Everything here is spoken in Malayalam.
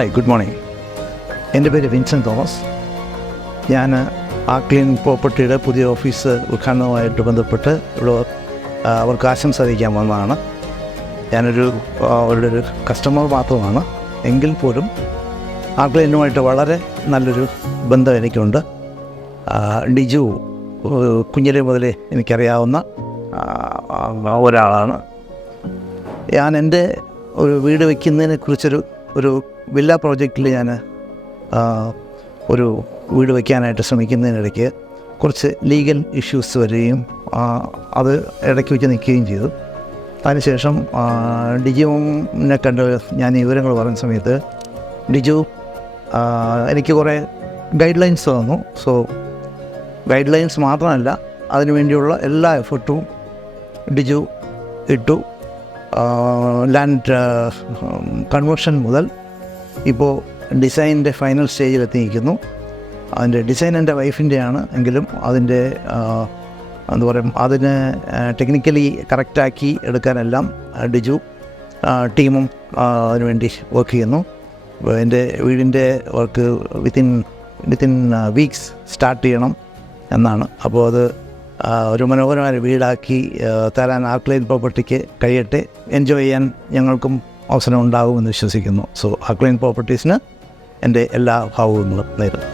Hi, good morning. എൻ്റെ പേര് വിൻസെൻ്റ് തോമസ്. ഞാൻ ആക്ലിൻ പ്രോപ്പർട്ടിയുടെ പുതിയ ഓഫീസ് ഉദ്ഘാടനവുമായിട്ട് ബന്ധപ്പെട്ട് ഇവിടെ അവർക്ക് ആശംസ അറിയിക്കാൻ വന്നതാണ്. ഞാനൊരു അവരുടെ ഒരു കസ്റ്റമർ മാത്രമാണ്. എങ്കിൽ പോലും ആക്ലിനുമായിട്ട് വളരെ നല്ലൊരു ബന്ധം എനിക്കുണ്ട്. ഡിജു കുഞ്ഞിലെ മുതലേ എനിക്കറിയാവുന്ന ഒരാളാണ്. ഞാൻ എൻ്റെ ഒരു വീട് വയ്ക്കുന്നതിനെക്കുറിച്ചൊരു വില്ല പ്രോജക്റ്റിൽ ഞാൻ ഒരു വീട് വയ്ക്കാനായിട്ട് ശ്രമിക്കുന്നതിനിടയ്ക്ക് കുറച്ച് ലീഗൽ ഇഷ്യൂസ് വരികയും അത് ഇടയ്ക്ക് വെച്ച് നിൽക്കുകയും ചെയ്തു. അതിനുശേഷം ഡിജുവിനെ കണ്ട് ഞാൻ ഈ വിവരങ്ങൾ പറയുന്ന സമയത്ത് ഡിജു എനിക്ക് കുറേ ഗൈഡ് ലൈൻസ് തന്നു. സോ ഗൈഡ് ലൈൻസ് മാത്രമല്ല, അതിനുവേണ്ടിയുള്ള എല്ലാ എഫർട്ടും ഡിജു ഇട്ടു. ലാൻഡ് കൺവേർഷൻ മുതൽ ഇപ്പോൾ ഡിസൈനിൻ്റെ ഫൈനൽ സ്റ്റേജിലെത്തിയിരിക്കുന്നു. അതിൻ്റെ ഡിസൈൻ എൻ്റെ വൈഫിൻ്റെയാണ്. എങ്കിലും അതിൻ്റെ എന്താ പറയുക, അതിന് ടെക്നിക്കലി കറക്റ്റാക്കി എടുക്കാനെല്ലാം ഡിജു ടീമും അതിനുവേണ്ടി വർക്ക് ചെയ്യുന്നു. എൻ്റെ വീടിൻ്റെ വർക്ക് വിത്തിൻ വീക്സ് സ്റ്റാർട്ട് ചെയ്യണം എന്നാണ്. അപ്പോൾ അത് ഒരു മനോഹരമായ വീടാക്കി തരാൻ ആക്ലൈൻ പ്രോപ്പർട്ടിക്ക് കഴിയട്ടെ. എൻജോയ് ചെയ്യാൻ ഞങ്ങൾക്കും അവസരം ഉണ്ടാകുമെന്ന് വിശ്വസിക്കുന്നു. സോ ആക്ലൈൻ പ്രോപ്പർട്ടീസിന് എൻ്റെ എല്ലാ ഭാവങ്ങളും നേരുന്നു.